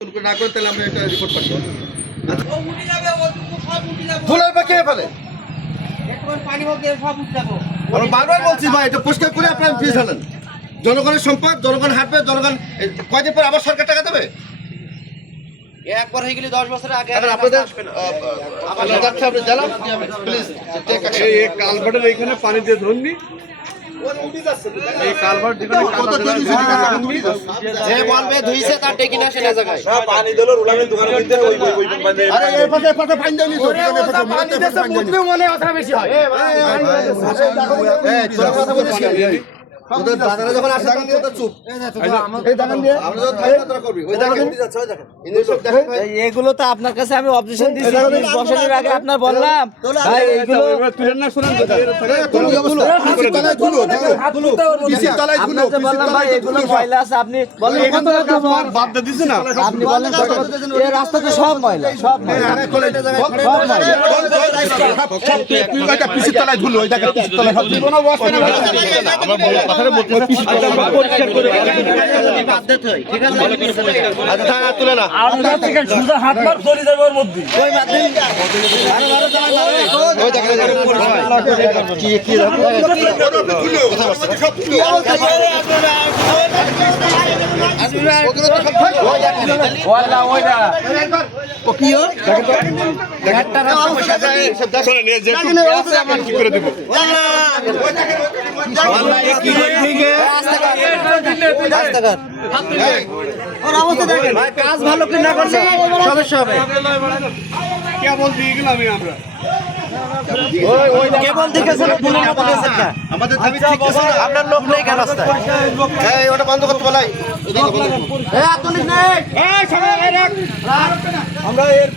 না করে তাহলে আমরা একটা রিপোর্ট করব। ধুলোর বা কে ফেলে? আমরা বারবার বলছি ভাই এটা পরিষ্কার করে আপনারা ফ্রি ফেলেন। জনগণের সম্পদ, জনগণ হাঁটবে, জনগণ কয়দিন পর আবার সরকার টাকা দেবে? একবার হয়ে গেলে 10 বছর আগে আপনাদের যাচ্ছে আপনি জ্বালান প্লিজ। এই কালভার্টের এইখানে পানি দিয়ে ধরনি, এই কালভার্ট যেখানে যে বলবে ধুইছে তার টেকি না সেটা জায়গায় পানি দিলো রুলানের দোকানের মধ্যে ওই আরে এর পাশে ফাইন দেয়নি তো পানি দেশে মুতলেও মনে কথা বেশি হয় এই তোরা কথা বলিস কেন? তোদের দাদারা যখন আসে তখন তোদের চুপ। এই দেখেন দিয়ে আমরা যখন থাকি তোরা করবি। ওই দেখেন যাচ্ছে, ওই দেখেন ইনজেকশন দেখেন ভাই। এগুলো তো আপনার কাছে আমি অবজেকশন দিয়েছি 20 বছরের আগে আপনার বললাম ভাই এইগুলো তুলেন না, শুনেন তো তলায় ধুলো, পিসির তলায় ধুলো, আপনাকে বললাম ভাই এগুলো ময়লা আছে আপনি বলেন কত টাকা বাদ দিয়ে দিছে না। আপনি বলেন কত এই রাস্তাতে সব ময়লা সব ময়লা তুই ওইটা পিসির তলায় ধুলো, ওই দেখেন পিসির তলায় সব ধুলো। আমরা বড় কথাটা বলতে পরিষ্কার করে বাধ্যত হয় ঠিক আছে আচ্ছা থাক আর তুলে না। আমরা থেকে সুজা হাত মার চলে যাবে ওর মধ্যে ওই মাধ্যমে ওই দেখেন কি কি ওয়াল্লা ওইটা ও কি ও একটা রাস্তা বসে যায় শুনেন এই যে আছে আমরা কি করে দেব। ওয়াল্লা এই কি ঠিক রাস্তাঘাট ওর অবস্থা দেখেন ভাই কাজ ভালো কি না করলে সমস্যা হবে কেবল দিয়ে গেলাম আমরা। কেবল দেখেছেন পুরো মতো গেছেন না আমাদের দাবি ঠিক আছে না? আপনার লোক নেই কেন রাস্তায় এই ওটা বন্ধ করতে বলাই। এই আতনিক নেই এই সবাই রাখ আমরা এর